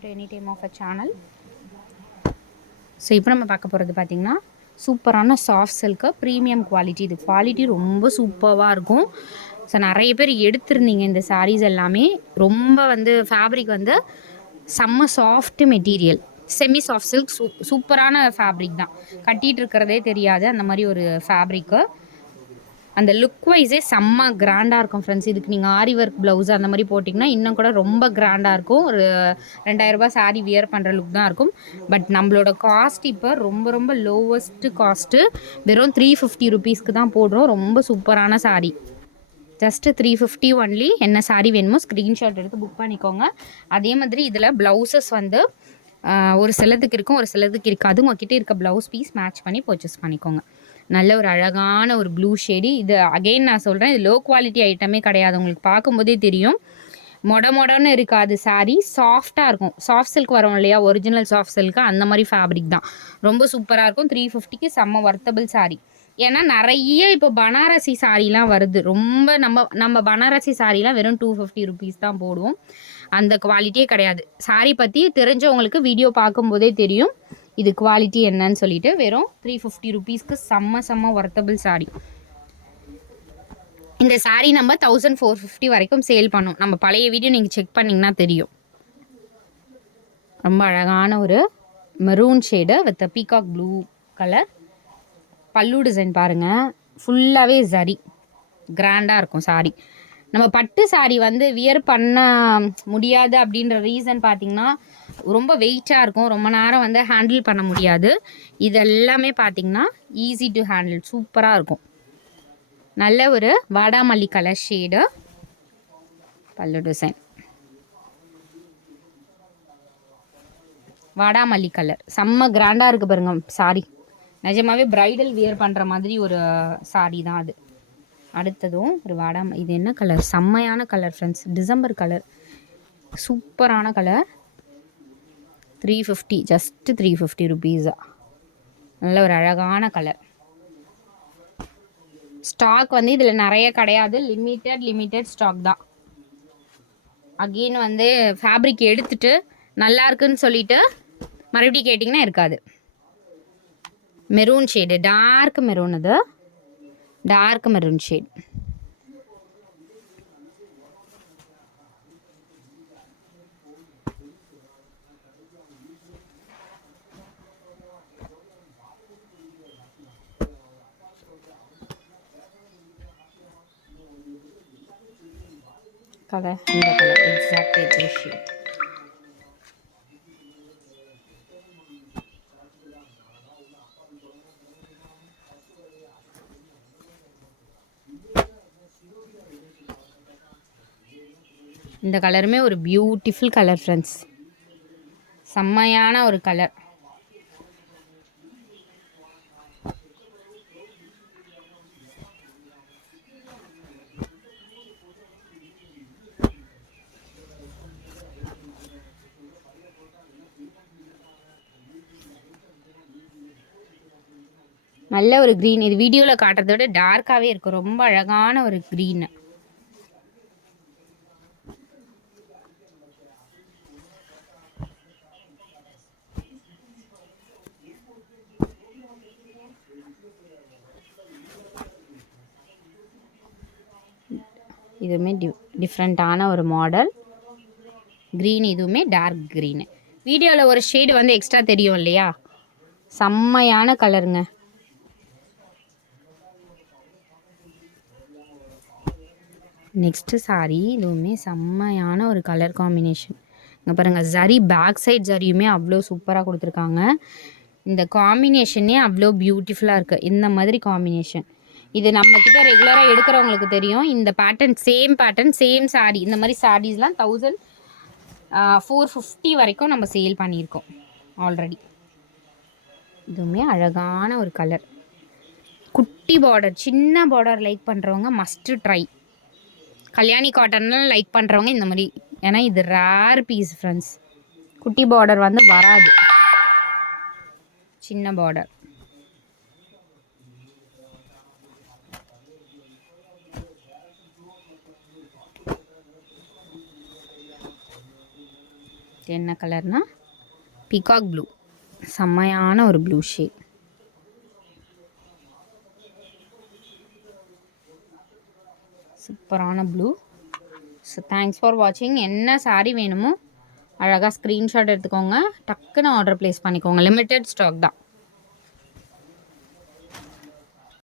to any time of a channel. So இப்போ நம்ம பார்க்க போகிறது பார்த்திங்கன்னா சூப்பரான சாஃப்ட் சில்க்கு ப்ரீமியம் குவாலிட்டி. இது குவாலிட்டி ரொம்ப சூப்பராக இருக்கும். ஸோ நிறைய பேர் எடுத்திருந்தீங்க இந்த சாரீஸ் எல்லாமே. ரொம்ப ஃபேப்ரிக் செம்ம soft material, semi soft silk, சூப்பரான ஃபேப்ரிக் தான். கட்டிகிட்டு இருக்கிறதே தெரியாது அந்த மாதிரி ஒரு ஃபேப்ரிக்கு. அந்த லுக் வைஸே செம்ம கிராண்டாக இருக்கும் ஃப்ரெண்ட்ஸ். இதுக்கு நீங்கள் ஆரி ஒர்க் ப்ளவுஸ் அந்த மாதிரி போட்டிங்கன்னா இன்னும் கூட ரொம்ப கிராண்டாக இருக்கும். ஒரு 2000 ரூபாய் சாரீ வியர் பண்ணுற லுக் தான் இருக்கும். பட் நம்மளோட காஸ்ட் இப்போ ரொம்ப ரொம்ப லோவஸ்ட்டு காஸ்ட்டு, வெறும் 350 ருபீஸ்க்கு தான் போடுறோம். ரொம்ப சூப்பரான சாரீ, ஜஸ்ட்டு 350 ஒன்லி. என்ன சாரீ வேணுமோ ஸ்க்ரீன்ஷாட் எடுத்து புக் பண்ணிக்கோங்க. அதே மாதிரி இதில் ப்ளவுசஸ் ஒரு சிலதுக்கு இருக்கும், ஒரு சிலதுக்கு இருக்காது. உங்ககிட்ட இருக்க ப்ளவுஸ் பீஸ் மேட்ச் பண்ணி பர்ச்சேஸ் பண்ணிக்கோங்க. நல்ல ஒரு அழகான ஒரு ப்ளூ ஷேடு. இது அகெயின் நான் சொல்கிறேன், இது லோ குவாலிட்டி ஐட்டமே கிடையாது. உங்களுக்கு பார்க்கும்போதே தெரியும், மொடன்னு இருக்காது. சாரீ சாஃப்டாக இருக்கும். சாஃப்ட் சில்க் வரும் இல்லையா, ஒரிஜினல் சாஃப்ட் சில்க்கு, அந்த மாதிரி ஃபேப்ரிக் தான். ரொம்ப சூப்பராக இருக்கும். 350க்கு செம்ம வர்த்தபிள் சாரீ. ஏன்னா நிறைய இப்போ பனாரசி சாரீலாம் வருது. ரொம்ப நம்ம பனாரசி சாரீலாம் வெறும் 250 ருபீஸ் தான் போடுவோம். அந்த குவாலிட்டியே கிடையாது. சாரீ பற்றி தெரிஞ்சவங்களுக்கு வீடியோ பார்க்கும்போதே தெரியும் இது குவாலிட்டி என்னன்னு சொல்லிட்டு. வெறும் 350 ருபீஸ்க்கு செம்ம வர்த்தபிள் சாரீ. இந்த சாரீ நம்ம 1450 வரைக்கும் சேல் பண்ணோம். நம்ம பழைய வீடியோ நீங்கள் செக் பண்ணிங்கன்னா தெரியும். ரொம்ப அழகான ஒரு maroon shade with peacock blue colour. பல்லு டிசைன் பாருங்கள், ஃபுல்லாகவே ஜரி, கிராண்டாக இருக்கும் சாரீ. நம்ம பட்டு சாரீ வியர் பண்ண முடியாது அப்படின்ற ரீசன் பார்த்திங்கன்னா, ரொம்ப வெயிட்டாக இருக்கும், ரொம்ப நேரம் ஹேண்டில் பண்ண முடியாது. இதெல்லாமே பார்த்திங்கன்னா ஈஸி டு ஹேண்டில், சூப்பராக இருக்கும். நல்ல ஒரு வாடாமல்லி கலர் ஷேடு, பல்லு டிசைன் வாடாமல்லி கலர், செம்ம கிராண்டாக இருக்குது பாருங்க சாரீ. நிஜமாவே பிரைடல் வியர் பண்ணுற மாதிரி ஒரு சாரீ தான் அது. அடுத்ததும் ஒரு இது என்ன கலர், செம்மையான கலர் ஃப்ரெண்ட்ஸ், டிசம்பர் கலர், சூப்பரான கலர். 350, ஜஸ்ட் 350 ருபீஸா. நல்ல ஒரு அழகான கலர். ஸ்டாக் இதில் நிறைய கிடையாது, லிமிட்டட் ஸ்டாக் தான். அகெயின் ஃபேப்ரிக் எடுத்துட்டு நல்லா இருக்குன்னு சொல்லிட்டு மறுபடியும் கேட்டிங்கன்னா இருக்காது. மெரூன் ஷேடு, டார்க் மெரூன், அது டார்க் மெரூன் ஷேட். கலர், இந்த கலர் எக்ஸாக்ட் இதே ஷேட். இந்த கலருமே ஒரு பியூட்டிஃபுல் கலர் ஃப்ரெண்ட்ஸ், செம்மையான ஒரு கலர். நல்ல ஒரு க்ரீன், இது வீடியோவில் காட்டுறத விட டார்க்காகவே இருக்கும். ரொம்ப அழகான ஒரு க்ரீனு. இதுவுமே டிஃப்ரெண்ட்டான ஒரு மாடல் க்ரீன். இதுவுமே டார்க் க்ரீனு. வீடியோவில் ஒரு ஷேடு எக்ஸ்ட்ரா தெரியும் இல்லையா, செம்மையான கலருங்க. நெக்ஸ்ட்டு சாரீ, இதுவுமே செம்மையான ஒரு கலர் காம்பினேஷன். இங்கே பாருங்கள், ஜரி பேக் சைட் ஜரியுமே அவ்வளோ சூப்பராக கொடுத்துருக்காங்க. இந்த காம்பினேஷனே அவ்வளோ பியூட்டிஃபுல்லாக இருக்குது. இந்த மாதிரி காம்பினேஷன் இது நம்மக்கிட்ட ரெகுலராக எடுக்கிறவங்களுக்கு தெரியும். இந்த பேட்டர்ன், சேம் சாரீ, இந்த மாதிரி சாரீஸ்லாம் 1450 வரைக்கும் நம்ம சேல் பண்ணியிருக்கோம் ஆல்ரெடி. இதுவுமே அழகான ஒரு கலர். குட்டி பார்டர், சின்ன பார்டர் லைக் பண்ணுறவங்க மஸ்ட்டு ட்ரை. கல்யாணி காட்டன்லாம் லைக் பண்ணுறவங்க இந்த மாதிரி, ஏன்னா இது ரேர் பீஸ் ஃப்ரெண்ட்ஸ். குட்டி பார்டர் வராது, சின்ன பார்டர். என்ன கலர்னால் பீகாக் ப்ளூ, செம்மையான ஒரு ப்ளூ ஷேட். சூப்பரான ப்ளூ. ஸோ தேங்க்ஸ் ஃபார் வாட்சிங். என்ன சாரீ வேணுமோ அழகாக ஸ்க்ரீன்ஷாட் எடுத்துக்கோங்க, டக்குன்னு ஆர்டர் ப்ளேஸ் பண்ணிக்கோங்க. லிமிட்டட் ஸ்டாக் தான்.